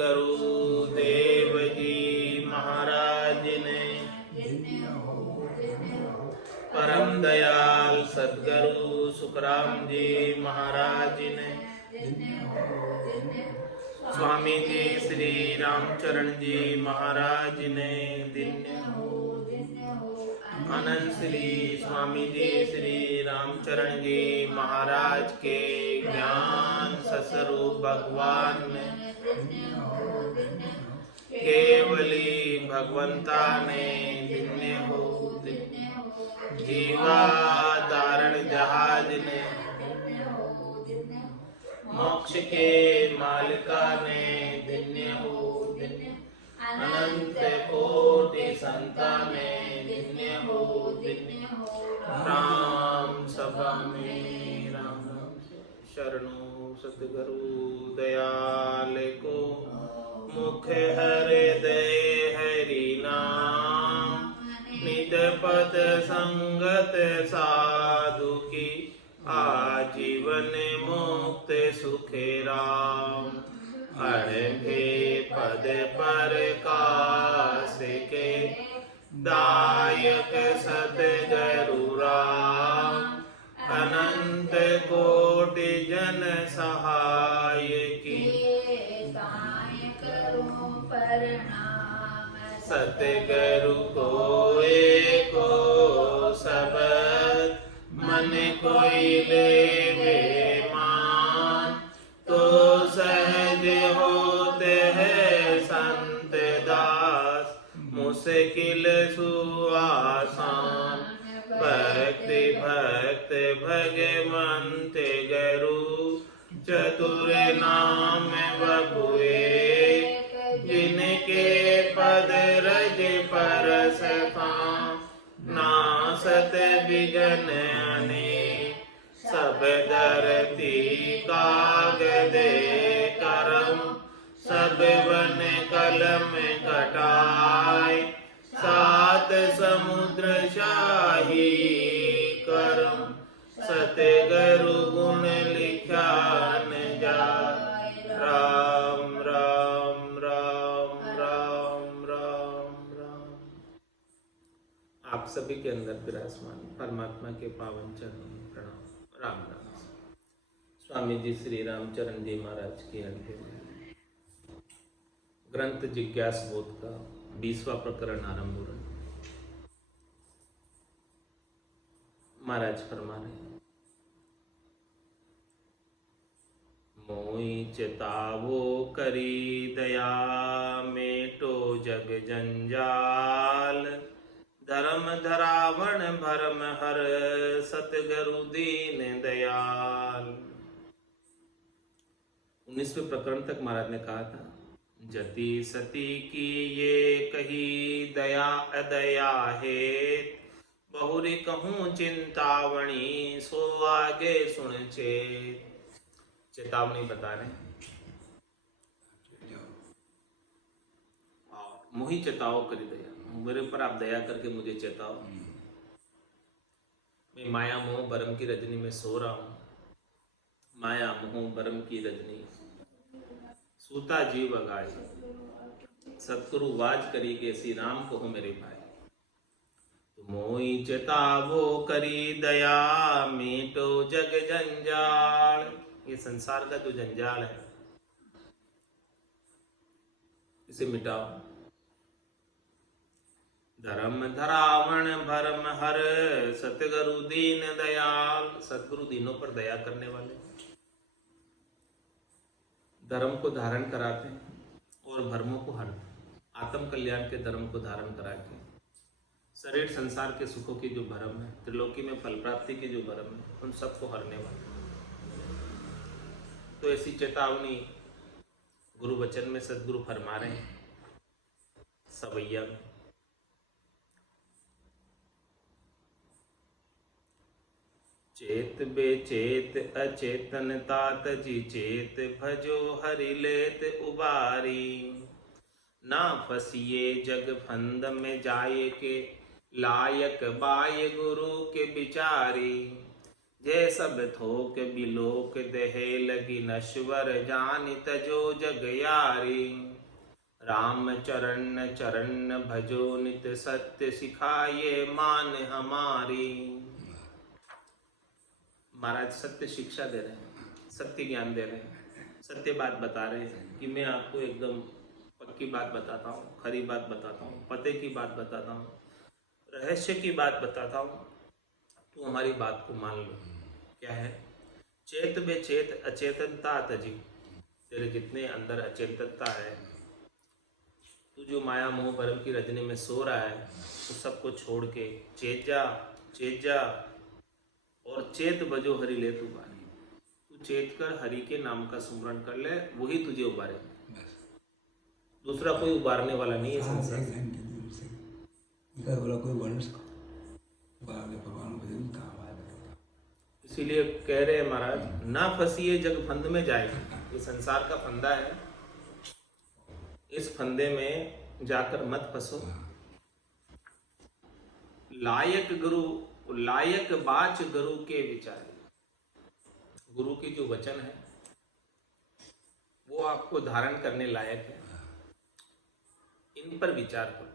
सद्गुरु देव जी महाराज ने, परम दयाल सद्गुरु सुखराम जी महाराज ने, स्वामी जी श्री रामचरण जी महाराज ने, आनंद श्री स्वामी जी श्री रामचरण जी महाराज के ज्ञान सस्वरूप भगवान ने, केवली भगवंता ने दिन्य हो, जीवा धारण जहाज ने, मोक्ष के मालिका ने दिन्य हो, अनंत कोटि संता ने दिन्य हो, राम सभा में राम शरणो सतगुरु दयाल को, मुख हृदय हरि नाम, नित पद संगत साधु की, आजीवन मुक्त सुखे राम, अणभे पद पर कास के, दायक सतगुरु राम, अनंत कोटि जन सहाय की, सतगुरु को एको सबद, मन कोई लेवे मान, तो सहज होते हैं संत दास, मुश्किल सुआसान, भक्ति भक्त भगवंत गुरु, चतुर नाम बबुए, जिनके पद रज परसता, नासत विघ्न अनेक, सब धरती कागदे करम, सब वन कलम कटाय, सात समुद्र शाही करम, सतगुरु गुण लिखा न जाय, राम राम राम राम राम राम। आप सभी के अंदर विराजमान परमात्मा के पावन चरणों में प्रणाम, राम राम। स्वामी जी श्री रामचरण जी महाराज की आज्ञा में ग्रंथ जिज्ञास बोध का 20वां प्रकरण आरंभ हो रहा है। महाराज फरमा रहे हैं, मोई चितावो करी दया, मेटो जग जंजाल, धर्म धरावण भरम हर, सतगुरु दीन दयाल। 19वें प्रकरण तक महाराज ने कहा था, जति सती की ये कही, दया अदया हेत, बहुरी कहूँ चिंतावणी, सो आगे सुन चेत। चेतावनी बता रहे हैं, मोहि चेताओ करी दया, मेरे ऊपर आप दया करके मुझे चेताओ। मैं माया मोह भरम की रजनी में सो रहा हूँ, माया मोह भरम की रजनी, सूता जीव अगाड़ी, सतगुरु वाज करी के श्री राम को हो मेरे भाई। तो मोई चेतावो करी दया, मीटो जग जंजाल, ये संसार का जो जंजाल है इसे मिटाओ। धर्म धरावण भरम हर, सतगुरु दीन दयाल, सतगुरु दीनों पर दया करने वाले, धर्म को धारण कराते हैं और भरमों को हरते हैं। आत्म कल्याण के धर्म को धारण करा के शरीर संसार के सुखों की जो भरम है, त्रिलोकी में फल प्राप्ति के जो भरम है, उन सबको हरने वाले। तो ऐसी चेतावनी गुरु वचन में सदगुरु फरमा रहे हैं सवैया में। चेत बेचेत अचेतन तात जी चेत, भजो हरि लेत उबारी, ना फसिए जग फंद में जाए के, लायक बाय गुरु के बिचारी, जय सब थोक बिलोक देहे लगी नश्वर जानि तजो जग यारी। राम चरण चरण भजो नित सत्य सिखाए मान हमारी। महाराज सत्य शिक्षा दे रहे हैं, सत्य ज्ञान दे रहे हैं, सत्य बात बता रहे हैं कि मैं आपको एकदम पक्की बात बताता हूँ, खरी बात बताता हूँ, पते की बात बताता हूँ, रहस्य की बात बताता हूँ, तू हमारी बात को मान लो। क्या है? चेत बे चेत अचेतनता तजी। तेरे जितने अंदर अचेतनता है, तू जो माया मोह भरम की रजनी में सो रहा है, उस सबको छोड़ के चेत जा और चेत बजो हरि ले तू बारी। तू चेत कर हरि के नाम का स्मरण कर ले, वही तुझे उबारे। दूसरा कोई उबारने वाला नहीं है संसार। इसीलिए कह रहे हैं महाराज, ना फंसिए जग फंद में जाएगी। ये संसार का फंदा है, इस फंदे में जाकर मत फंसो। लायक गुरु लायक बाच गुरु के विचार। गुरु के जो वचन है वो आपको धारण करने लायक है, इन पर विचार करो।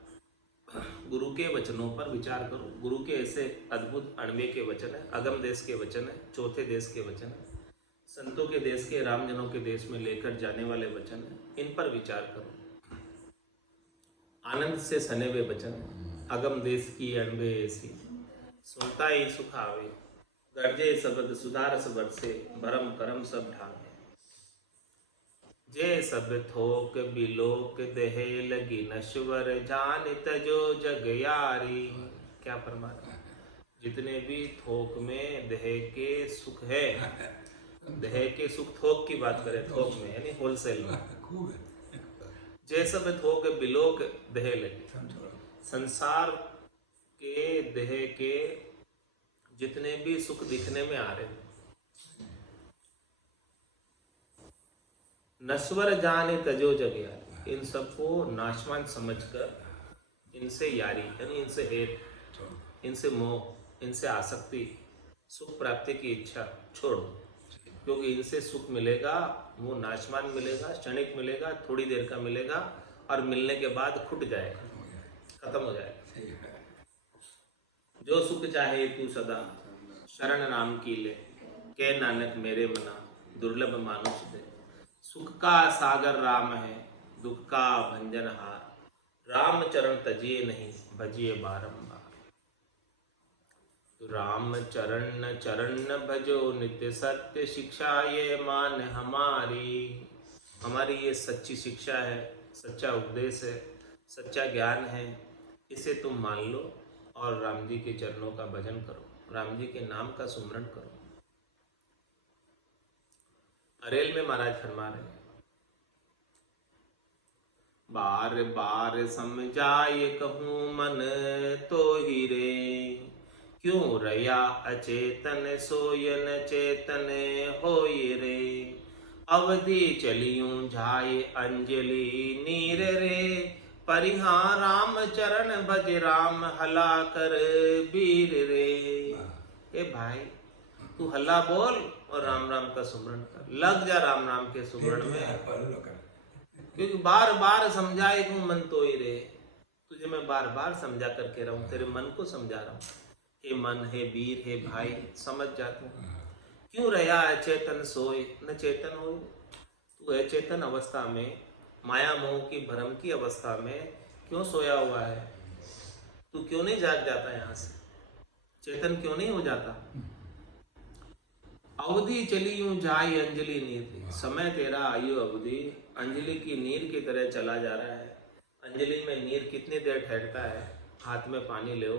गुरु के वचनों पर विचार करो। गुरु के ऐसे अद्भुत अणवे के वचन है, अगम देश के वचन है, चौथे देश के वचन है, संतों के देश के, रामजनों के देश में लेकर जाने वाले वचन है, इन पर विचार करो। आनंद से सने हुए वचन है, अगम देश की अणवे ऐसी, सुनता ही सुख आवे, गर्जे शब्द सुधारस बरसे, भरम करम सब ढावे। जे सब थोक बिलोक देहे लगी नश्वर जान तजो जग यारी। क्या फरमा रहा? जितने भी थोक में देह के सुख है, देह के सुख थोक की बात करें, थोक में यानी होलसेल में, जे सब थोक बिलोक देह लगी, संसार के देह के जितने भी सुख दिखने में आ रहे, नश्वर जाने तजो जग यारी, इन सबको नाशवान समझकर इनसे यारी यानी इनसे हेत, इनसे मोह, इनसे आसक्ति, सुख प्राप्ति की इच्छा छोड़ो। क्योंकि इनसे सुख मिलेगा वो नाशवान मिलेगा, क्षणिक मिलेगा, थोड़ी देर का मिलेगा और मिलने के बाद खुट जाएगा, खत्म हो जाएगा। जो सुख चाहे तू सदा शरण नाम की ले, के नानक मेरे मना दुर्लभ मानुष दे। सुख का सागर राम है, दुख का भंजन हार, राम चरण तजिए नहीं भजिए बारंबार। राम चरण चरण भजो नित्य सत्य शिक्षा ये मान हमारी। हमारी ये सच्ची शिक्षा है, सच्चा उपदेश है, सच्चा ज्ञान है, इसे तुम मान लो और राम जी के चरणों का भजन करो, राम जी के नाम का सुमरण करो। अरेल में महाराज फरमा रहे हैं, बार बार समझाए कहूँ मन तो ही रे, क्यों रया अचेतन सोयन चेतन होय रे। अवधि चलियूं झाए अंजलि नीर रे, परिहा राम चरण भज राम हला कर बीर रे। ए भाई तू हल्ला बोल और राम राम का सुमरण कर, लग जा राम राम के सुमरण में। क्योंकि बार बार समझाए हूँ मन तो ही रे, तुझे मैं बार बार समझा करके रहा हूँ, तेरे मन को समझा रहा हूँ। हे मन, हे वीर, हे भाई, समझ जा तू। क्यों रहा अचेतन सोए न चेतन हो। तू अचेतन अवस्था में, माया मोह की भ्रम की अवस्था में क्यों सोया हुआ है? तू क्यों नहीं जाग जाता यहाँ से? चेतन क्यों नहीं हो जाता? अवधि चली यूं जाई अंजलि नीर, समय तेरा आयु अवधि अंजलि की नीर की तरह चला जा रहा है। अंजलि में नीर कितनी देर ठहरता है? हाथ में पानी लो,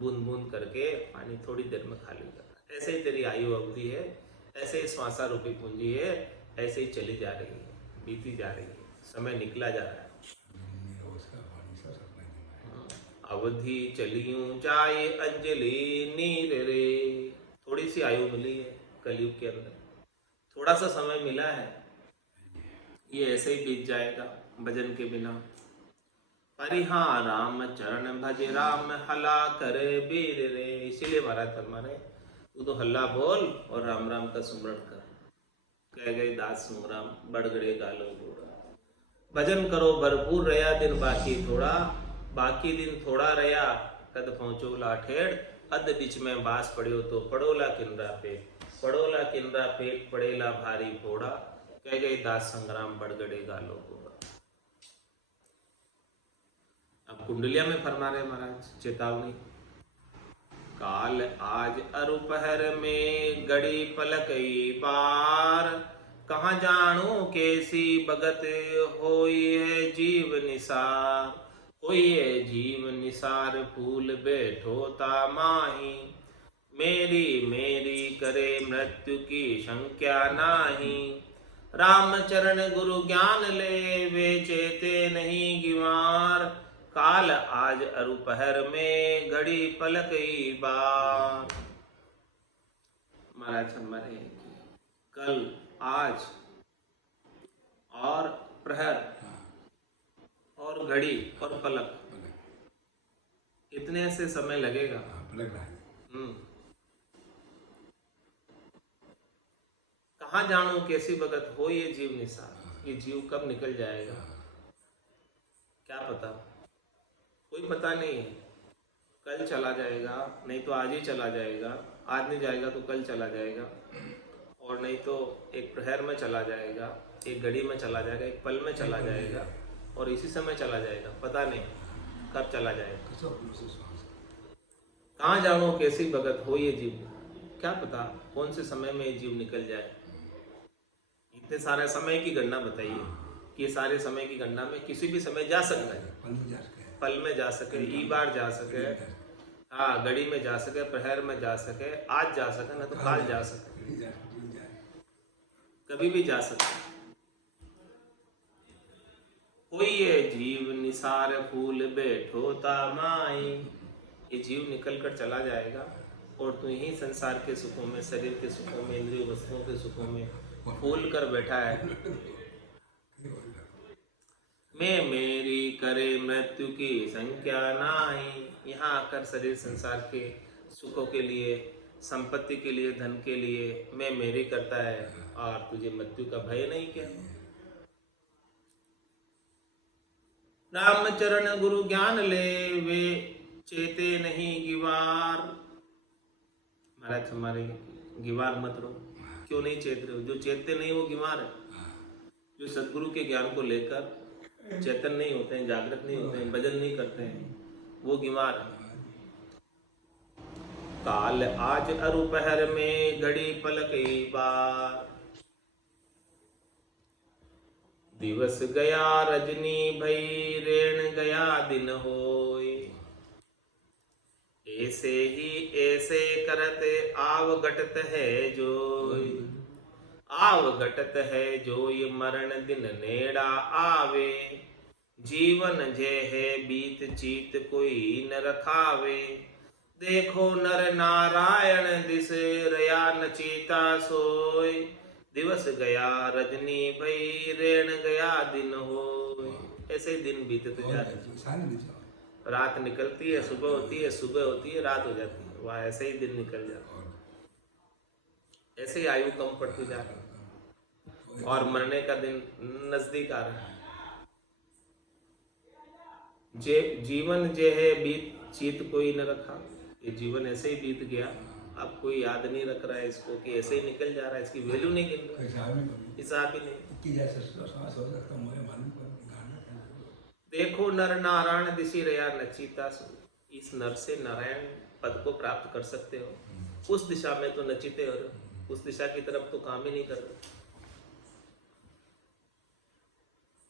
बूंद बूंद करके पानी थोड़ी देर में खाली करता है। ऐसे ही तेरी आयु अवधि है, ऐसे ही श्वासा रूपी पूंजी है, ऐसे ही चली जा रही है, बीती जा रही है, समय निकला जा रहा है। अवधि चलियूं जाए अंजलि नीर रे, थोड़ी सी आयु मिली है कलयुग के अंदर, थोड़ा सा समय मिला है, ये ऐसे ही बीत जाएगा भजन के बिना। परिहा राम चरण भज राम हला कर बीर रे। इसीलिए महाराज फरमा रहे, तू तो हल्ला बोल और राम राम का सुमरण कर। कह गए दास सुमराम बढ़ गड़े गालो घोड़ा। भजन करो भरपूर रया दिन बाकी थोड़ा, बाकी दिन थोड़ा रया कद पहुंचो लाठेड़। अध बीच में बास पड़ियो तो पड़ोला किनरा पेट, पड़ोला किनरा पेट पड़ेला भारी फोड़ा। कह गए दास संग्राम बढ़ गड़े गालो घोड़ा। अब कुंडलिया में फरमा रहे महाराज चेतावनी। काल आज अरुपहर में गड़ी पलकई बार, कहाँ जानू कैसी बगत होई है जीव निसार। होई है जीव निसार फूल बैठो तामाही, मेरी मेरी करे मृत्यु की शंका नाही। राम चरण गुरु ज्ञान ले वे चेते नहीं गिवार, काल आज अरुपहर में घड़ी पलकई बार। महाराज हमारे कल आज और प्रहर और घड़ी और पलक इतने से समय लगेगा। कहाँ जानू कैसी बगत हो ये जीव निसार, ये जीव कब निकल जाएगा क्या पता, कोई पता नहीं है। कल चला जाएगा, नहीं तो आज ही चला जाएगा, आज नहीं जाएगा तो कल चला जाएगा, और नहीं तो एक प्रहर में चला जाएगा, एक घड़ी में चला जाएगा, एक पल में चला जाएगा, और इसी समय चला जाएगा। पता नहीं कब चला जाएगा। कहाँ जानो कैसी भगत हो ये जीव, क्या पता कौन से समय में ये जीव निकल जाए। इतने सारे समय की गणना बताइए कि सारे समय की गणना में किसी भी समय जा सकता है। पल में जा सके, ई बार जा सके, हाँ घड़ी में जा सके, प्रहर में जा सके, आज जा सके, ना तो काल जा सके, कभी भी जा सके। कोई ये जीव निसार फूल बैठो तामाई, ये जीव निकल कर चला जाएगा और तू यही संसार के सुखों में, शरीर के सुखों में, इंद्रिय वस्तुओं के सुखों में फूल कर बैठा है। मैं मेरी करे मृत्यु की संख्या नाही, यहाँ आकर शरीर संसार के सुखों के लिए, संपत्ति के लिए, धन के लिए मैं मेरी करता है, और तुझे मृत्यु का भय नहीं क्या। रामचरण गुरु ज्ञान ले वे चेते नहीं गिवार। महाराज हमारे गिवार मत रहो। क्यों नहीं चेत रहे हो? जो चेतते नहीं वो गिवार है। जो सदगुरु के ज्ञान को लेकर चेतन नहीं होते हैं, जागृत नहीं होते हैं, भजन नहीं करते हैं, वो गिवार है। काल आज अरुपहर में घड़ी पलकई बार, दिवस गया रजनी भई रेण गया दिन होय। ऐसे ही ऐसे करते आव घटत है जोय, आव घटत है जोय मरण दिन नेड़ा आवे। जीवन जे है बीत चीत कोई न रखावे। देखो नर नारायण दिस रया नचीता सोय। दिवस गया रजनी भई रेण गया दिन होय। ऐसे दिन बीतते जाते, रात निकलती है, सुबह होती है, सुबह होती है, रात हो जाती है, वह ऐसे ही दिन निकल जाता है। ऐसे ही आयु कम पड़ती जा रही है और मरने का दिन नजदीक आ रहा है। जीवन जे है बीत चीत कोई न रखा। ये जीवन ऐसे ही बीत गया, अब कोई याद नहीं रख रहा है इसको कि ऐसे ही निकल जा रहा है, इसकी वैल्यू नहीं गिन रहा, हिसाब ही नहीं। देखो नर नारायण दिशी रया नचिता सो। इस नर से नारायण पद को प्राप्त कर सकते हो, उस दिशा में तो नचिते हो, उस दिशा की तरफ तो काम ही नहीं कर रहे।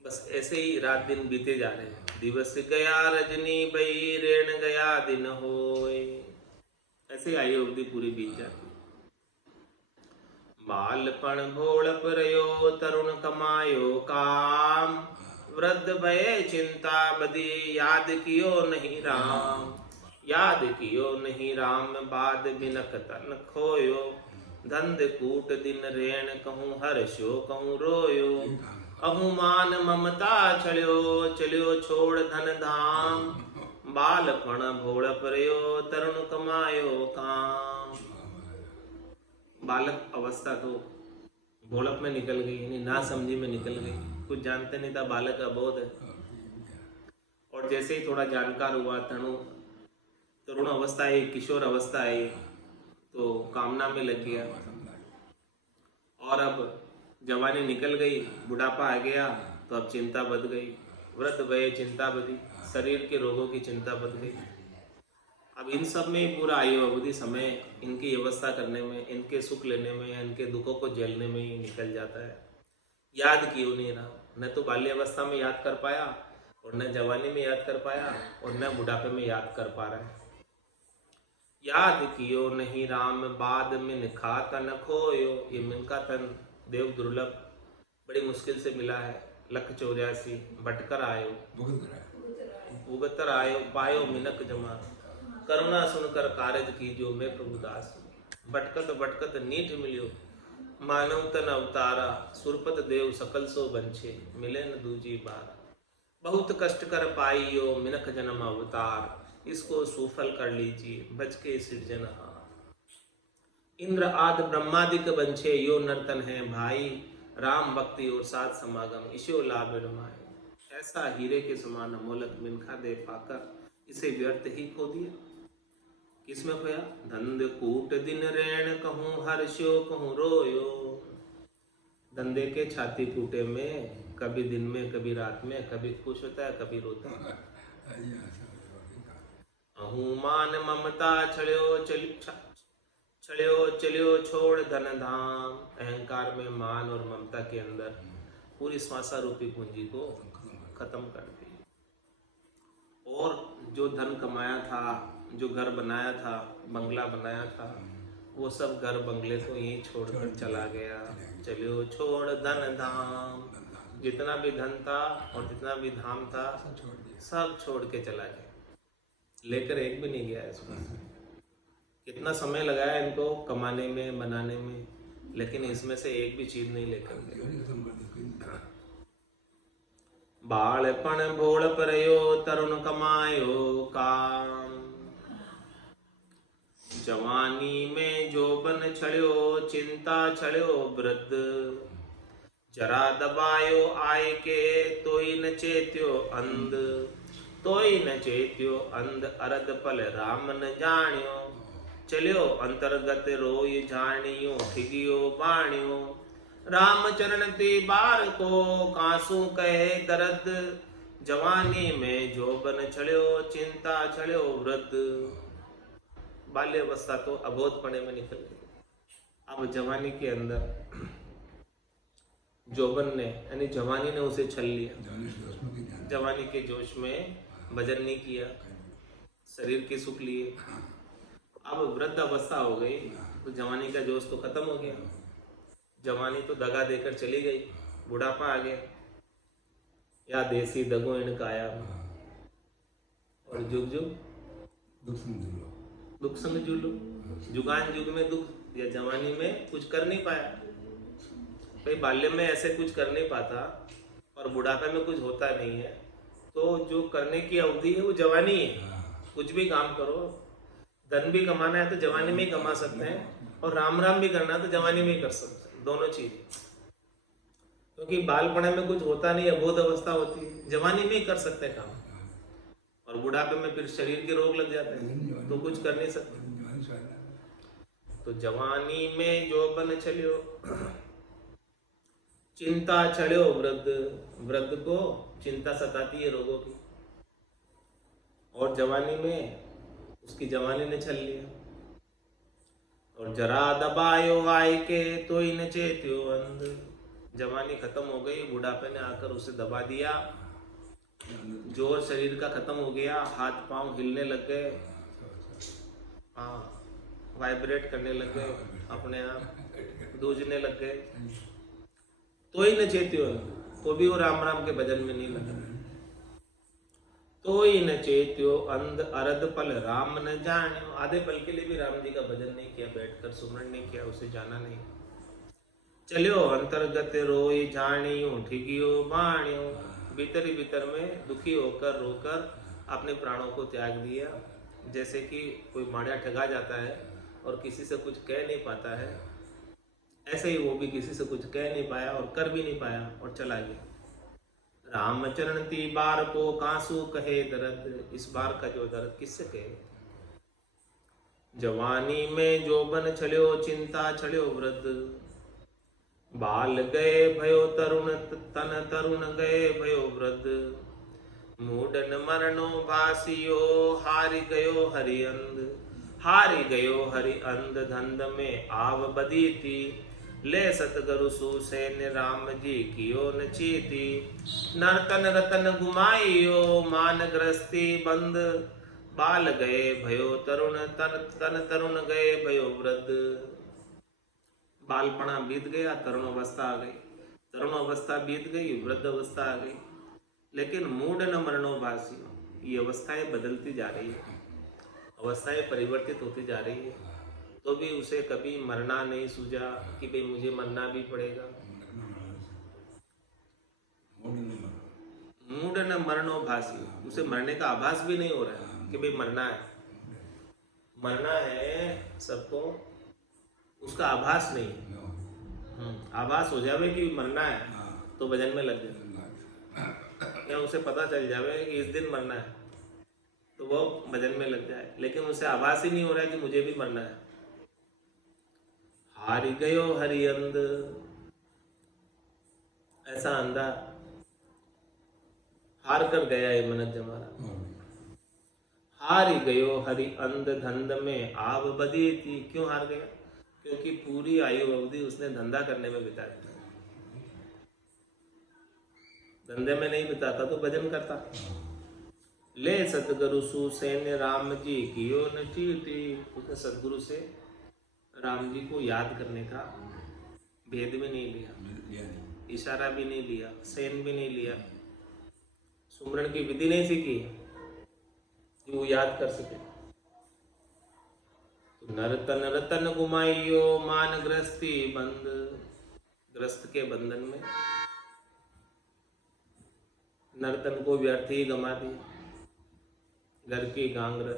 बस ऐसे ही रात दिन बीते जा रहे हैं। दिवस गया रजनी भई रेण गया दिन होय। ऐसे आयु अवधि पूरी बीत जाती। बालपण भोलप रयो तरुण कमायो काम। वृद्ध भये चिंता बदी याद कियो नहीं राम। याद कियो नहीं राम बाद बिनक तन खोयो। धंध कूट दिन रेण कहूँ हर्षो कहूँ रोयो। अहुमान ममता चलियो चलियो छोड़ धन धाम। बालपण भोलप रयो तरुण कमायो काम। बालक अवस्था तो भोलक में निकल गई, यानी ना समझी में निकल गई, कुछ जानते नहीं था, बालक अबोध है। और जैसे ही थोड़ा जानकार हुआ, तरुण अवस्था आई, किशोर अवस्था आई, तो कामना में लग गया। और अब जवानी निकल गई, बुढ़ापा आ गया, तो अब चिंता बढ़ गई। वृद्ध भय चिंता बढ़ी, शरीर के रोगों की चिंता बढ़ गई। अब इन सब में पूरा आयु अवधि समय इनकी व्यवस्था करने में, इनके सुख लेने में, इनके दुखों को झेलने में ही निकल जाता है। याद क्यों नहीं रहा, न तो बाल्यावस्था में याद कर पाया, और न जवानी में याद कर पाया, और न बुढ़ापे में याद कर पा रहा है। याद कियो नहीं राम बाद में निखा तन खोयो। ये मिन का तन देव दुर्लभ बड़ी मुश्किल से मिला है। लख 84 भटकर आयो, भुगतर आयो, पायो मिनक जमा। करुणा सुनकर कारज की जो मैं प्रभु दास। भटकत भटकत नीठ मिलियो, मानव तन अवतारा। सुरपत देव सकल सो बंछे, मिले न दूजी बार। बहुत कष्ट कर पाइयो मिनक जन्म अवतार। इसको सुफल कर लीजिए बच के सृजनहार। इंद्र आदि ब्रह्मादिक बंछे यो नर्तन है भाई। राम भक्ति और साथ समागम इशो लाभ रमाए। ऐसा हीरे के समान अमोलक मिनखा दे पाकर इसे व्यर्थ ही खो दिया। किसमें खोया? धंध कूट दिन रैन कहूँ हर्षो कहूँ रोयो। धंधे के छाती कूटे में कभी दिन में, कभी रात में, कभी खुश होता है, कभी रोता है। मान ममता छड़ियो चलियो छोड़ धन धाम। अहंकार में, मान और ममता के अंदर पूरी श्वासा रूपी पूंजी को खत्म कर दी। और जो धन कमाया था, जो घर बनाया था, बंगला बनाया था, वो सब घर बंगले को यहीं छोड़कर चला गया। चलियो छोड़ धन धाम। जितना भी धन था और जितना भी धाम था, सब छोड़ के चला गया, लेकर एक भी नहीं गया इसमें। कितना समय लगाया इनको कमाने में, बनाने में, लेकिन इसमें से एक भी चीज नहीं लेकर गया। बालपन भोल परयो तरुण कमायो काम। जवानी में जोबन छड़ियो चिंता छड़ियो वृद्ध। जरा दबायो आय के तोई न चेत्यो अंध। तोई न चेत्यो अंध अरद पल राम न जानियो। चलियो अंतर्गत रोय जानियो ठिगियो बाणियो। राम चरण ते बार को कांसू कहे दर्द। जवानी में जोबन छड़ियो चिंता छड़ियो वृद्ध। बाल्यावस्था तो अबोधपने में निकल गई। अब जवानी के अंदर जोबन ने यानी जवानी ने उसे छल लिया। जवानी के जोश में भजन नहीं किया, शरीर के सुख लिए। अब वृद्ध अवस्था हो गई तो जवानी का जोश तो खत्म हो गया। जवानी तो दगा देकर चली गई, बुढ़ापा आ गया। या देसी दगो इनका आया, और जुग जुग दुख संग जुलो। जुगान युग में दुख, या जवानी में कुछ कर नहीं पाया भाई। बाल्य में ऐसे कुछ कर नहीं पाता और बुढ़ापे में कुछ होता नहीं है, तो जो करने की अवधि है वो जवानी है। कुछ भी काम करो, धन भी कमाना है तो जवानी में ही कमा सकते हैं, और राम राम भी करना है तो जवानी में ही कर सकते हैं, दोनों चीज। क्योंकि बालपने में कुछ होता नहीं, अबोध अवस्था होती है, जवानी में ही कर सकते हैं काम। और बुढ़ापे में फिर शरीर के रोग लग जाते हैं तो कुछ कर नहीं सकते। तो जवानी में जोबन छलियो चिंता छड़ियो वृद्ध। वृद्ध को चिंता सताती है रोगों की, और जवानी में उसकी जवानी ने छल लिया। और जरा दबायो आय के तोई न चेत्यो अंध। जवानी खत्म हो गई, बुढ़ापे ने आकर उसे दबा दिया। जोर शरीर का खत्म हो गया, हाथ पांव हिलने लग गए, हाँ वाइब्रेट करने लग गए, अपने आप दूजने लग गए। तो ही न चेत्यो, तो भी वो राम राम के भजन में नहीं लगा। तो ही न चेत्यो अंध अरद पल राम न जानियो। आधे पल के लिए भी राम जी का भजन नहीं किया, बैठकर सुमरण नहीं किया, उसे जाना नहीं। चलियो अंतर्गत रोई जानियो ठिगियो बाणियो। भीतर ही भीतर में दुखी होकर रोकर अपने प्राणों को त्याग दिया। जैसे कि कोई माड़िया ठगा जाता है और किसी से कुछ कह नहीं पाता है, ऐसे ही वो भी किसी से कुछ कह नहीं पाया और कर भी नहीं पाया और चला गया। रामचरण ती बार को कांसू कहे दर्द, इस बार का जो दर्द किससे कहे। जवानी में जोबन छल्यो चिंता छल्यो वृद्ध, बाल गए भयो तरुण तन तरुण गए भयो वृद्ध, मूडन मरणो भासियो हारि गयो हरि अंध, हारि गयो हरि अंध धंध में आव बदीती, ले सतगुरु सुसेन राम जी कियो न चीती, नर्तन रतन गुमाइयो मान ग्रस्ती बंद, बाल गए भयो तरुण तन तरुण गए भयो वृद्ध। बालपना बीत गया, तरुण अवस्था आ गई, तरुण अवस्था बीत गई, वृद्ध अवस्था आ गई, लेकिन मूड न मरणोभासी, ये अवस्थाएं बदलती जा रही है, अवस्थाएं परिवर्तित होती जा रही है, तो भी उसे कभी मरना नहीं सूझा कि भाई मुझे मरना भी पड़ेगा। मूड न मरणोभासी, उसे मरने का आभास भी नहीं हो रहा है कि भाई मरना है, मरना है सबको, उसका आभास नहीं। आभास हो जावे कि मरना है तो भजन में लग जाए, या उसे पता चल जावे कि इस दिन मरना है तो वो भजन में लग जाए, लेकिन उसे आभास ही नहीं हो रहा है कि मुझे भी मरना है। हारि गयो हरि अंध, ऐसा अंधा हार कर गया है मनज हमारा। हारि गयो हरि अंध धंध में आव बदी थी, क्यों हार गया? क्योंकि पूरी आयु अवधि उसने धंधा करने में बिता दी, धंधे में नहीं बिताता तो भजन करता। ले सतगुरु सुसेन राम जी कियो न चीटी, उसने सतगुरु से राम जी को याद करने का भेद भी नहीं लिया, इशारा भी नहीं लिया, सेन भी नहीं लिया, सुमरण की विधि नहीं सीखी कि वो याद कर सके। तो नरतन रतन गुमाइयो मान ग्रस्ती बंद, ग्रस्त के बंधन में नर्तन को व्यर्थ ही गमा दिया। घर की गांगर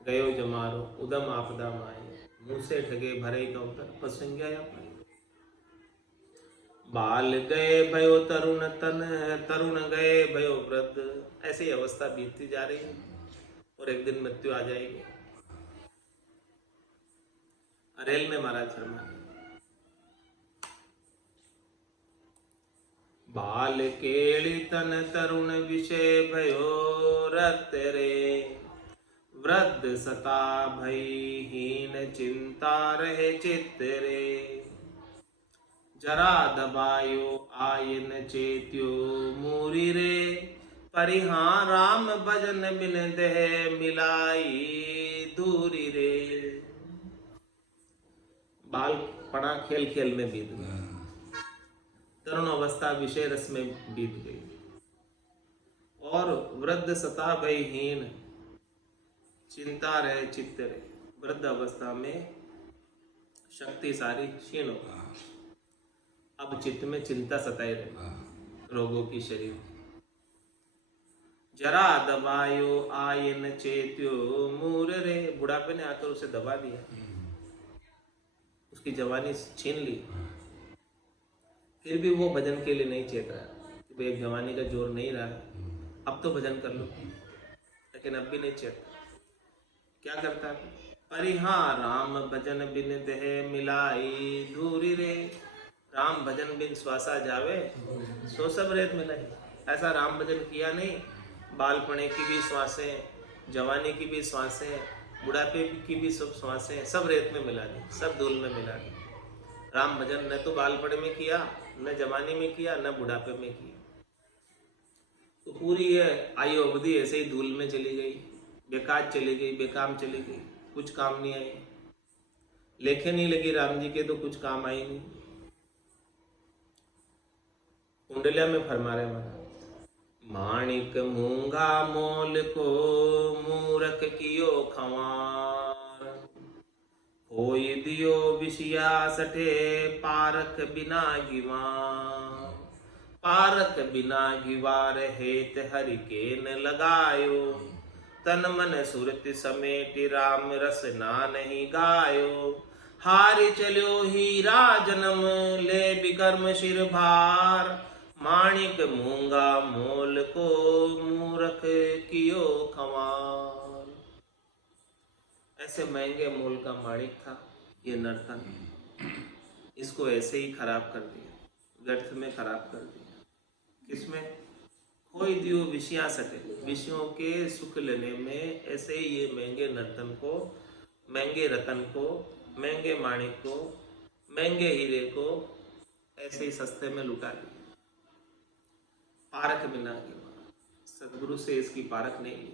गयो जमारो उदम आपदा माए, मुँह से ठगे भरे कौतर पसंग्या या पाए। बाल गए भयो तरुण तन तरुण गए भयो वृद्ध, ऐसी अवस्था बीतती जा रही है और एक दिन मृत्यु आ जाएगी। अरेल में महाराज शर्मा, बाल केली तन तरुण विषय भयो रत रे, वृद्ध सता भयहीन चिंता रहे चित्त रे, जरा दबायो आयन चेत्यो मूरी रे, परिहा राम भजन बिन देह मिलाई दूरी रे। बाल पड़ा खेल खेल में बीत गया, तरुण अवस्था विषय रस में बीत गई, और वृद्ध सता भयहीन चिंता रहे चित्त रहे, वृद्ध अवस्था में शक्ति सारी क्षीण हो गई, अब चित्त में चिंता सताए रहे रोगों की शरीर। जरा दबायो आयन चेत्यो मूर रे, बुढ़ापे ने आकर उसे दबा दिया, उसकी जवानी छीन ली, फिर भी वो भजन के लिए नहीं चेत रहा कि भाई जवानी का जोर नहीं रहा, अब तो भजन कर लो, लेकिन अब भी नहीं चेत। क्या करता है? परिहा राम भजन बिन देह मिलाई दूरी रे, राम भजन बिन श्वासा जावे सो सब रेत मिलाई। ऐसा राम भजन किया नहीं, बालपने की भी श्वासें, जवानी की भी श्वासें, बुढ़ापे की भी सब श्वासें सब रेत में मिला दी, सब धूल में मिला दी। राम भजन न तो बालपने में किया, न जवानी में किया, न बुढ़ापे में किया, तो पूरी ये आयु अवधि ऐसे ही धूल में चली गई, बेकार चली गई, बेकाम चली गई, कुछ काम नहीं आई। लेखे नहीं लगी राम जी के तो कुछ काम आई नहीं। कुंडलिया में फरमा रहे महाराज, माणिक मूंगा मोल को मूरख कियो खवार, होई दियो विषया सठे पारख बिना गिवार, पारख बिना गिवार हेत हरि के न लगायो, तन मन सुरत समेट राम रस ना नहीं गायो, हारि चलो हीरा जन्म ले बिकर्म शिर भार, माणिक मूंगा मोल को मूरख कियो खवार। ऐसे महंगे मोल का माणिक था ये नर्तन, इसको ऐसे ही खराब कर दिया, व्यर्थ में खराब कर दिया। किसमें? खोई दियो विषया सटे, विषयों के सुख लेने में ऐसे ही ये महंगे नर्तन को, महंगे रतन को, महंगे माणिक को, महंगे हीरे को ऐसे ही सस्ते में लुटा दिया। पारख बिना की, सदगुरु से इसकी पारख नहीं ली,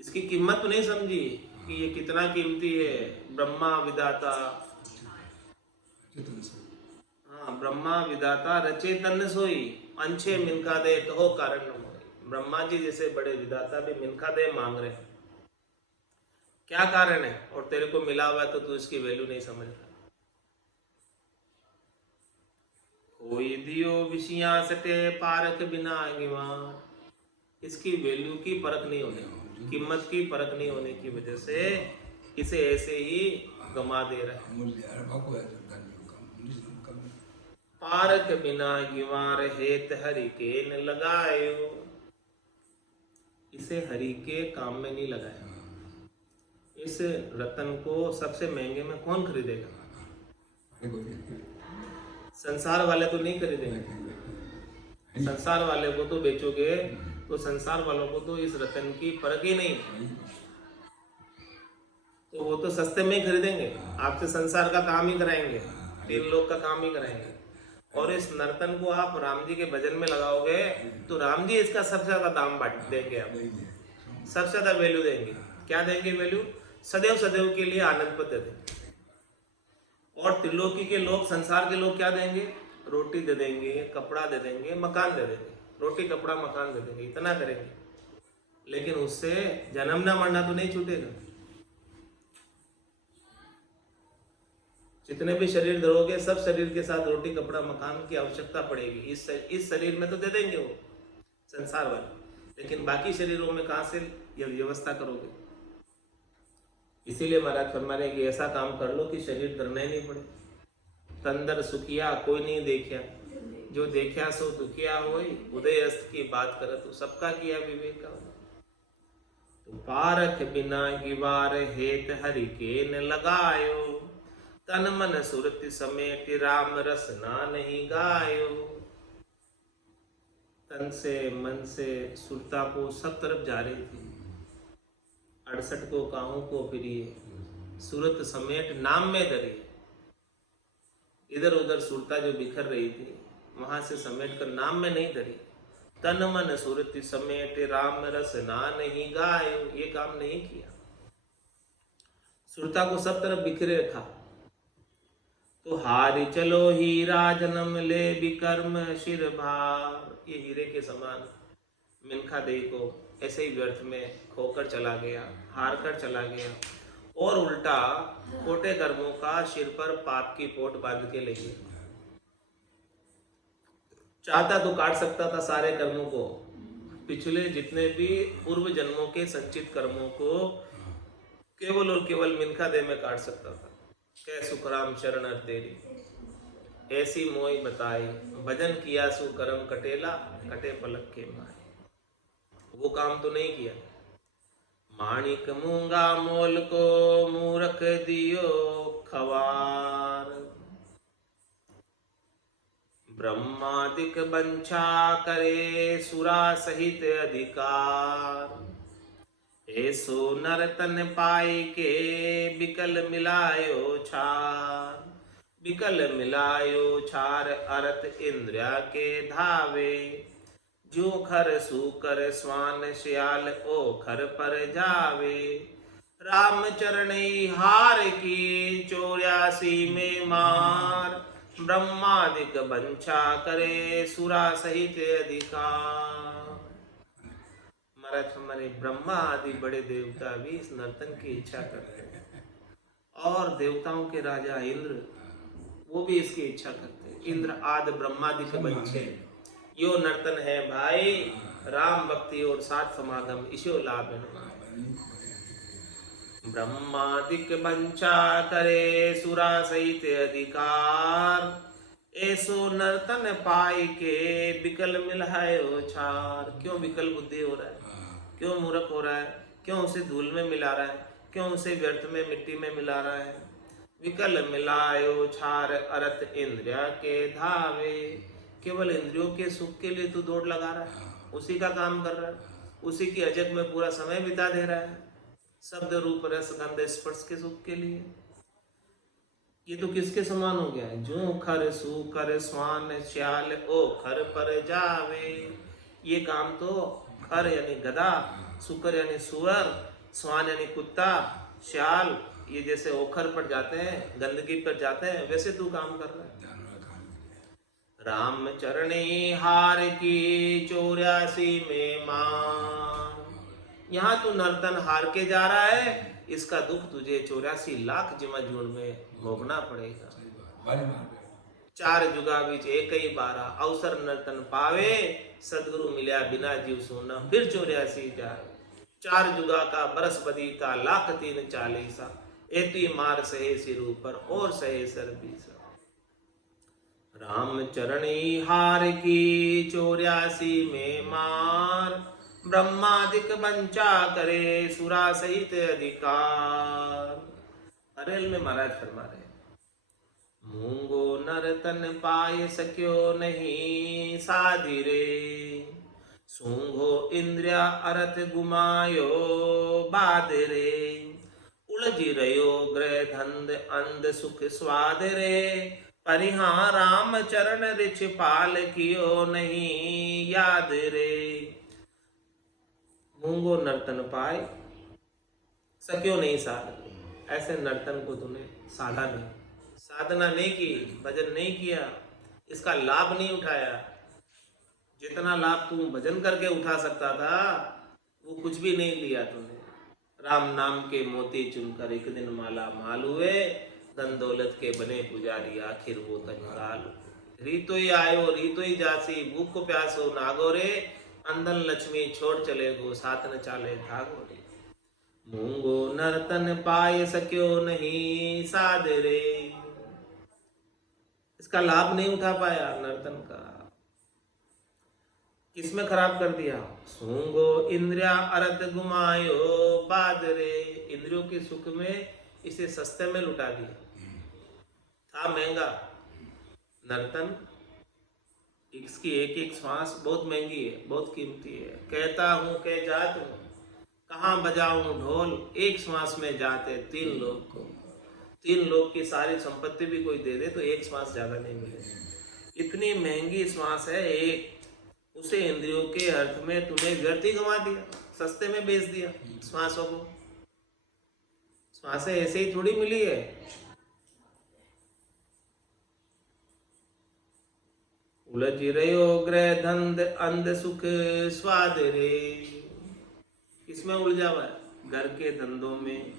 इसकी कीमत तो नहीं समझी कि ये कितना कीमती है। ब्रह्मा विधाता, हाँ, ब्रह्मा विधाता रचे तन सोई, अंछे मिनखा दे कहो कारण न मोई। ब्रह्मा जी जैसे बड़े विधाता भी मिनखा दे मांग रहे हैं, क्या कारण है? और तेरे को मिला हुआ है तो तू इसकी वैल्यू नहीं समझ रहा। कोई दियो विषया सटे पारख बिना गिवार, इसकी वैल्यू की परख नहीं होने, कीमत की परख नहीं होने की वजह से इसे ऐसे ही गमा दे रहा है। पारख बिना गिवार हेत हरि के न लगायो, इसे हरि के काम में नहीं लगाया। इस रतन को सबसे महंगे में कौन खरीदेगा? संसार वाले तो नहीं खरीदेंगे। संसार वाले को तो बेचोगे तो संसार वालों को तो इस रतन की परख ही नहीं, तो वो तो सस्ते में ही खरीदेंगे, आपसे संसार का काम ही कराएंगे, 3 लोग का काम ही कराएंगे। और इस नर्तन को आप राम जी के भजन में लगाओगे तो राम जी इसका सबसे ज्यादा दाम बांट देंगे, आप सबसे ज्यादा वैल्यू देंगे। क्या देंगे वैल्यू? सदैव सदैव के लिए आनंद पद देंगे। और त्रिलोकी के लोग, संसार के लोग क्या देंगे? रोटी दे देंगे, कपड़ा दे देंगे, मकान दे देंगे, रोटी कपड़ा मकान दे देंगे, इतना करेंगे, लेकिन उससे जन्म ना मरना तो नहीं छूटेगा। जितने भी शरीर धरोगे सब शरीर के साथ रोटी कपड़ा मकान की आवश्यकता पड़ेगी। इस शरीर में तो दे देंगे वो संसार वाले, लेकिन बाकी शरीरों में कहां से ये व्यवस्था करोगे? इसीलिए महाराज फरमा रहे कि ऐसा काम कर लो कि शरीर धरना ही नहीं पड़े। तंदर सुखिया कोई नहीं देखिया, जो देखिया सो दुखिया होई, उदय अस्त की बात कर तो सबका किया विवेक का। तो पारख बिना गिवार हेत हरि के न लगायो, तन मन सुरति समेट राम रस ना नहीं गायो। तन से मन से सुरता को सब तरफ जा रही थी, 68 को काहू को फिरिए, सूरत समेट नाम में धरी। इधर उधर सुरता जो बिखर रही थी वहां से समेट कर नाम में नहीं धरी। तन मन सुरति समेट राम रस ना नहीं गायो, ये काम नहीं किया, सुरता को सब तरफ बिखरे रखा। तो हारि चलो हीरा जन्म ले विकर्म शिर भार, ये हीरे के समान मिनखा दे को ऐसे ही व्यर्थ में खोकर चला गया, हार कर चला गया, और उल्टा खोटे कर्मों का सिर पर पाप की पोट बांध के ले गया। चाहता तो काट सकता था सारे कर्मों को, पिछले जितने भी पूर्व जन्मों के संचित कर्मों को केवल और केवल मिनखा दे में काट सकता था। कै सुखराम शरण तेरी ऐसी मोई बताई, भजन किया सु कर्म कटेला, कटे पलक के माए। वो काम तो नहीं किया। माणिक मूंगा मोल को मूरख दियो खवार, ब्रह्मादिक बंछा करे सुरा सहित अधिकार। ऐसो नरतन पाई के बिकल मिलायो छार, बिकल मिलायो छार अरत इंद्रिया के धावे। जो खर सूकर स्वान श्याल ओ खर पर जावे, राम चरणी हार की 84 में मार। ब्रह्मादिक बंछा करे सुरा सहित अधिकार। महाराज हमारे ब्रह्मा आदि बड़े देवता भी इस नर्तन की इच्छा करते हैं, और देवताओं के राजा इंद्र वो भी इसकी इच्छा करते हैं। इंद्र आदि ब्रह्मादिक बंछे, यो नर्तन है भाई, राम भक्ति और साथ समागम इशो लाभ है। ब्रह्मादिक बंचा करे सुरा सहित अधिकार, ऐसो नर्तन पाई के विकल मिलायो छार। क्यों विकल बुद्धि हो रहा है, क्यों मूर्ख हो रहा है, क्यों उसे धूल में मिला रहा है, क्यों उसे व्यर्थ में मिट्टी में मिला रहा है। विकल मिलायो छार अरत इंद्रिया के धावे। केवल इंद्रियों के सुख के लिए तू दौड़ लगा रहा है, उसी का काम कर रहा है, उसी की अजग में पूरा समय बिता दे रहा है, शब्द रूप रस गंध स्पर्श के सुख के लिए। ये तो किसके समान हो गया है, जो खर सू कर स्वान श्याल ओ खर पर जावे। ये काम तो खर यानी गधा, सुकर यानी सुअर, स्वान यानी कुत्ता, श्याल ये जैसे ओखर पर जाते हैं, गंदगी पर जाते हैं, वैसे तू काम कर रहा है। राम चरणी हार की 84 में मान। यहाँ तू नर्तन हार के जा रहा है, इसका दुख तुझे 84 लाख जमा जून में भोगना पड़ेगा। 4 जुगा बीच एक ही बारा, अवसर नर्तन पावे, सदगुरु मिल्या बिना जीव सोना फिर 84 जाए। 4 जुगा का बरस बदीता लाख 340, एती मार सहे सिर ऊपर और सहे सर बीसा। राम चरणी हार की 84 में मार, ब्रह्मादिक बंचा करे सुरा सहित अधिकार। अरेल में महाराज फरमा रहे, मूंगो नर तन पाए सक्यो नहीं साधिरे, सूंघो इंद्रिया अरथ गुमायो बादरे, उलझी रयो ग्रह धंध अंध सुख स्वाद रे, परिहा राम चरण रिछ पाल कियो नहीं याद रे। मूंगो नर्तन पाए सक्यो नहीं साध, ऐसे नर्तन को तूने साधा नहीं, साधना नहीं की, भजन नहीं किया, इसका लाभ नहीं उठाया। जितना लाभ तू भजन करके उठा सकता था वो कुछ भी नहीं लिया तूने। राम नाम के मोती चुनकर एक दिन माला माल हुए, धन दौलत के बने पुजारी आखिर वो कंगाल। रीतो ही आयो रीतो ही जासी, भूख को प्यासो नागोरे, अंधन लक्ष्मी छोड़ चले गो साथ न चाले धागोरे। मूंगो नर्तन पाए सक्यो नहीं साध रे, इसका लाभ नहीं उठा पाया नर्तन का। किसमें खराब कर दिया, सूंगो इंद्रिया अरथ गुमायो बादरे, इंद्रियों के सुख में इसे सस्ते में लुटा दिया। था महंगा नर्तन, इसकी एक एक श्वास बहुत महंगी है, बहुत कीमती है। कहता हूँ कह जात हूँ, कहाँ बजाऊं ढोल, एक श्वास में जाते 3 लोग को। 3 लोग की सारी संपत्ति भी कोई दे दे तो एक श्वास ज्यादा नहीं मिलेगी। इतनी महंगी श्वास है एक, उसे इंद्रियों के अर्थ में तूने व्यर्थ ही गंवा दिया, सस्ते में बेच दिया श्वासों को। श्वासें ऐसे ही थोड़ी मिली है। उलझ रयो ग्रह धंध अंध सुख स्वाद रे, किसमें उलझा हुआ है, घर के धंधों में,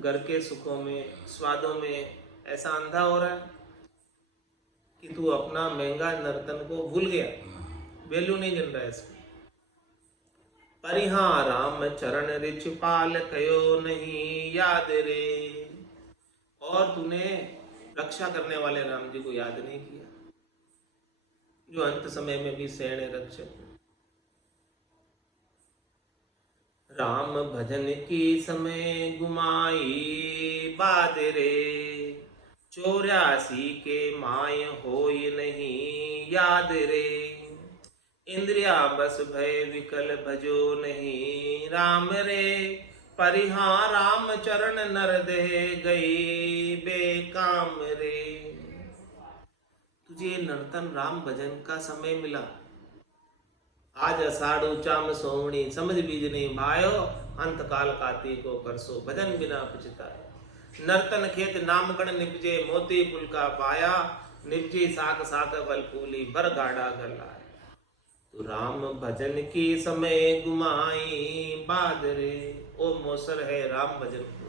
घर के सुखों में, स्वादों में ऐसा अंधा हो रहा है कि तू अपना महंगा नर्तन को भूल गया, वैल्यू नहीं गिन रहा है इसमें। परिहा राम चरण रिच पाल कयो नहीं याद रे, और तूने रक्षा करने वाले राम जी को याद नहीं किया, जो अंत समय में भी सैन्य रक्षक। राम भजन की समय गुमाई बाद रे, 84 के माय होय नहीं याद रे, इंद्रिया बस भय विकल भजो नहीं राम रे, परिहा राम चरण नर दे गई बेकाम रे। तुझे नर्तन राम भजन का समय मिला, आज अषाढ़ चाम सोमणी समझ बीज नहीं भायो, अंत काल काती को करसो भजन बिना पछताए। नर्तन खेत नामगण निपजे मोती पुल का पाया, निपजे साक साक फल फूली बर गाड़ा कर लाया। तो राम भजन की समय गुमाई बाद रे, ओ मोसर है राम भजन को,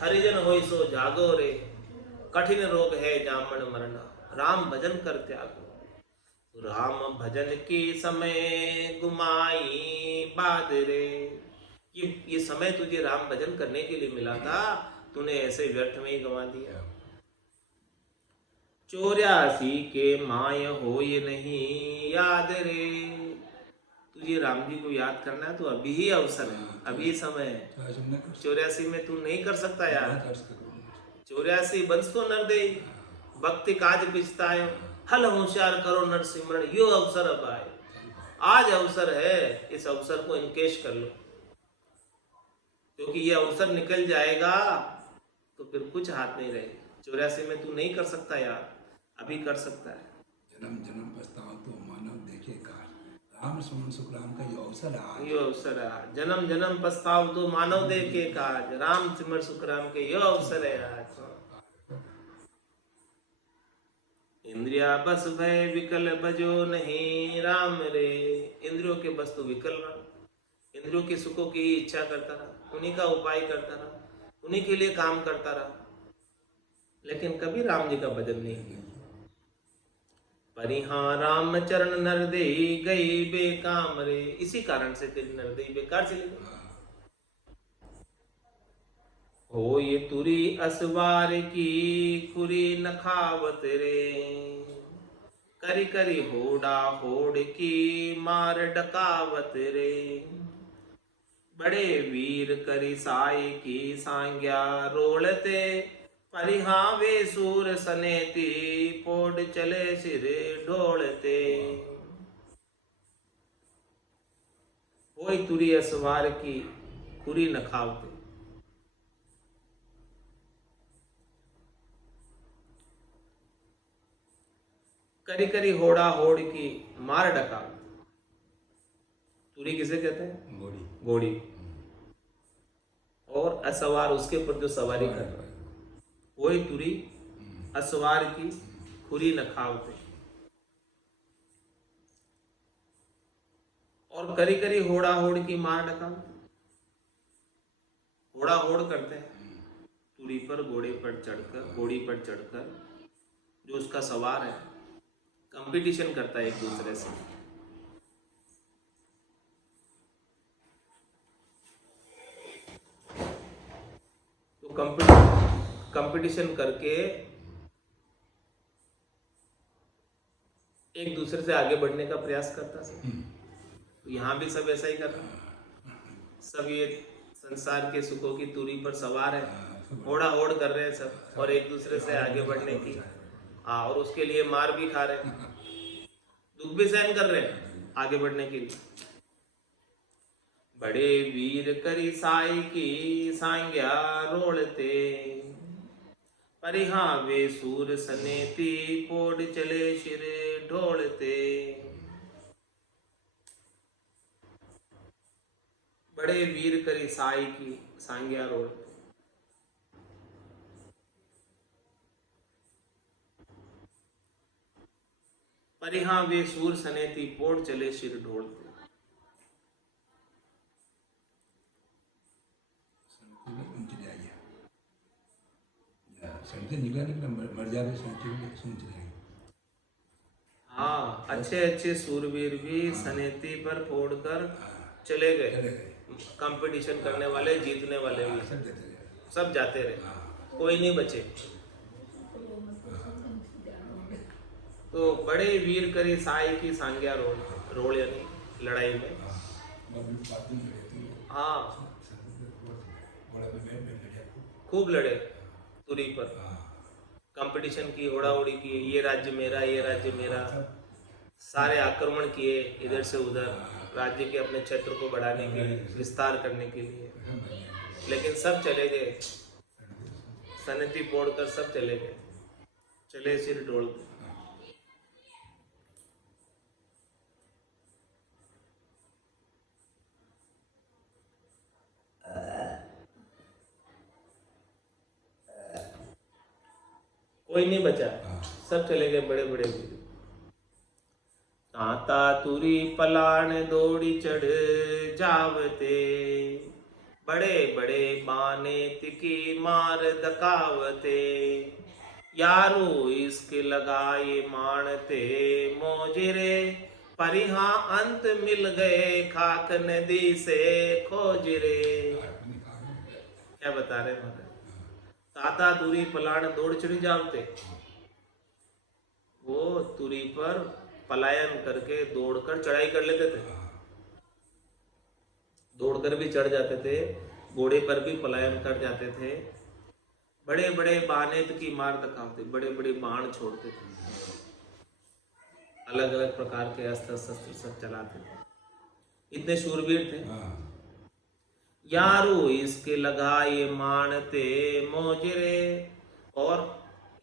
हरिजन होई सो जागो रे, कठिन रोग है जामन मरना, राम भजन कर त्यागो। राम भजन की समय गुमाई बाद रे, ये समय तुझे राम भजन करने के लिए मिला था, तूने ऐसे व्यर्थ में ही गंवा दिया। 84 के माय हो ये नहीं याद रे। तुझे राम जी को याद करना है तो अभी ही अवसर है, अभी समय है। 84 में तू नहीं कर सकता यार। 84 बंस तो नर दे भक्ति काज पिछतायो, हल होशियार करो नर सिमरण, यो अवसर अब आए। आज अवसर है, इस अवसर को इनकेश कर लो, क्योंकि ये अवसर निकल जाएगा तो फिर कुछ हाथ नहीं रहेगा। 84 में तू नहीं कर सकता यार, अभी कर सकता है। जन्म जन्म पछताओ तो मानव देखे कार, राम सुमन सुख राम का ये अवसर है। यो अवसर है, जन्म जन्म पछताओ तो मानव देखे काज, राम सिमर सुख राम के यो अवसर है आज। इंद्रिया बस भय विकल बजो नहीं राम रे। इंद्रियों के बस तो विकल रहा, इंद्रियों के सुखों की इच्छा करता रहा, उन्हीं का उपाय करता रहा, उन्हीं के लिए काम करता रहा, लेकिन कभी राम जी का भजन नहीं किया। परिहां राम चरण नर दे गई बेकाम रे। इसी कारण से तेरी नरदेही बेकार चली गई। हो ये तुरी असवार की खुरी नखावत रे, करी करी होड़ा होड़ की मार डकावत रे। बड़े वीर करी साई की सांग्या रोलते, परिहां वे सूर सनेती पोड चले सिर ढोलते। होई तुरी असवार की खुरी नखावते, करी करी होड़ा होड़ की मार डका। तुरी किसे कहते हैं? घोड़ी। घोड़ी। और असवार उसके ऊपर जो सवारी कर रहा है, वही तुरी असवार की खुरी नखावते। और करी करी होड़ा होड़ की मार डका। होड़ा होड़ करते हैं तुरी पर, घोड़े पर चढ़कर, घोड़ी पर चढ़कर जो उसका सवार है कंपटीशन करता है एक दूसरे से। तो कंपटीशन करके एक दूसरे से आगे बढ़ने का प्रयास करता है। तो यहाँ भी सब ऐसा ही कर रहा है। सब ये संसार के सुखों की तुरी पर सवार है, होड़ा होड़ कर रहे हैं सब, और एक दूसरे से आगे बढ़ने की, हाँ, और उसके लिए मार भी खा रहे हैं, दुख भी सहन कर रहे हैं आगे बढ़ने के लिए। बड़े वीर करी साई की सांग्या रोलते, परिहां वे सूर सनेती पोड चले शिर ढोलते। बड़े वीर करी साई की सांग्या रोलते। परिहां वे सूर सनेती पोड़ चले शिर ढोलते। निकला मर जावे सुन चले। हाँ, अच्छे अच्छे सूरवीर भी सनेती पर फोड़कर चले गए। कंपटीशन करने वाले, जीतने वाले भी सब जाते रहे, कोई नहीं बचे। तो बड़े वीर करी साई की सांग्या रोल यानी लड़ाई में, हाँ, खूब लड़े तुरी पर, कंपटीशन की, होड़ा होड़ी की, ये राज्य मेरा, ये राज्य मेरा। सारे आक्रमण किए इधर से उधर, राज्य के अपने क्षेत्र को बढ़ाने के लिए, विस्तार करने के लिए, लेकिन सब चले गए, सनती पोड़कर सब चले गए, चले सिर ढोल। कोई नहीं बचा, सब चले गए बड़े बड़े वीर। ताता तुरी पलाण दौड़ी चढ़ जावते, बड़े बड़े बाने तिकी मार दकावते। यारो इश्क लगाए मानते मोजरे, परिहा अंत मिल गए खाक नदी से खोज रे। क्या बता रहे महाराज? ताता दूरी पलाण दौड़ चढ़ी जावते, वो तुरी पर पलायन करके दौड़कर चढ़ाई कर लेते थे, दौड़कर भी चढ़ जाते थे, घोड़े पर भी पलायन कर जाते थे, बड़े बड़े बानेत की मार दिखाते, बड़े बड़े बाण छोड़ते थे, अलग अलग प्रकार के अस्त्र शस्त्र सब चलाते थे, इतने शूरवीर थे। यारो इसके लगाए मानते मोजरे, और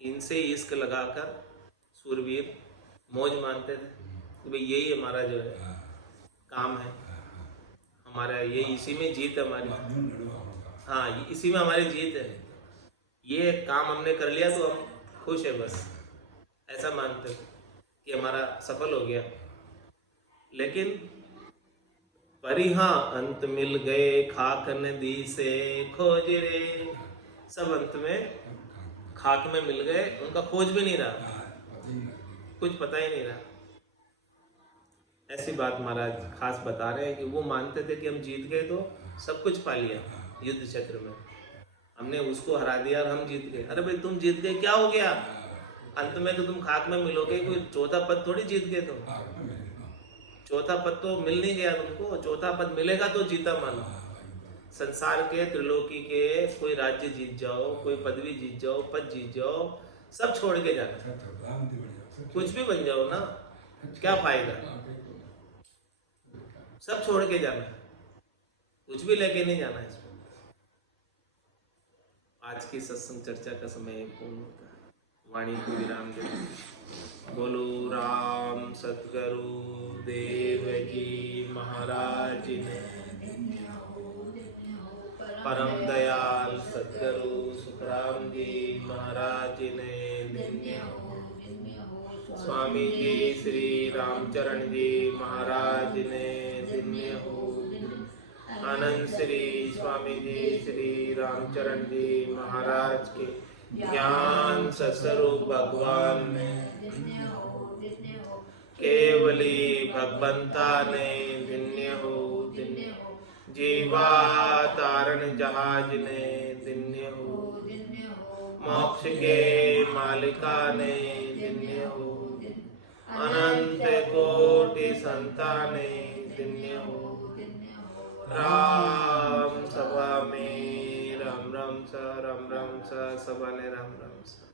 इनसे इश्क लगाकर शूरवीर मौज मानते थे कि भाई यही हमारा जो है काम है, हमारा ये इसी में जीत है हमारी, हाँ इसी में हमारी जीत है, ये काम हमने कर लिया तो हम खुश है, बस ऐसा मानते थे कि हमारा सफल हो गया। लेकिन परिहा अंत मिल गए खाक नदी से खोज रे, सब अंत में खाक में मिल गए, उनका खोज भी नहीं रहा, कुछ पता ही नहीं रहा। ऐसी बात महाराज खास बता रहे हैं कि वो मानते थे कि हम जीत गए तो सब कुछ पा लिया युद्ध क्षेत्र में, हमने उसको हरा दिया और हम जीत गए। अरे भाई तुम जीत गए क्या हो गया, अंत में तो तुम खाक में मिलोगे, कोई चौथा पद थोड़ी जीत गए तुम, चौथा पद तो मिल नहीं गया तुमको, चौथा पद मिलेगा तो जीता मानो। संसार के त्रिलोकी के कोई राज्य जीत जाओ, कोई पदवी जीत जाओ, पद जीत जाओ, सब छोड़ के जाना, कुछ भी बन जाओ ना, क्या फायदा, सब छोड़ के जाना, कुछ भी लेके नहीं जाना इसमें। आज की सत्संग चर्चा का समय पूर्ण होता है, वाणी को विराम देते। बोलो राम सतगुरु देव जी महाराज ने, परम दयाल सतगुरु सुखराम जी महाराज ने धन्य हो। स्वामी जी श्री रामचरण जी महाराज ने धन्य हो। आनंद श्री स्वामी जी श्री रामचरण जी महाराज के ज्ञान सस्वरूप भगवान ने, केवली भगवंता ने धन्य हो, जीवा तारण जहाज ने धन्य हो, मोक्ष के मालिका ने धन्य हो, अनंत कोटि संताने धन्य हो। राम सभा में राम राम सा, राम राम सा, सभा ने राम राम सा।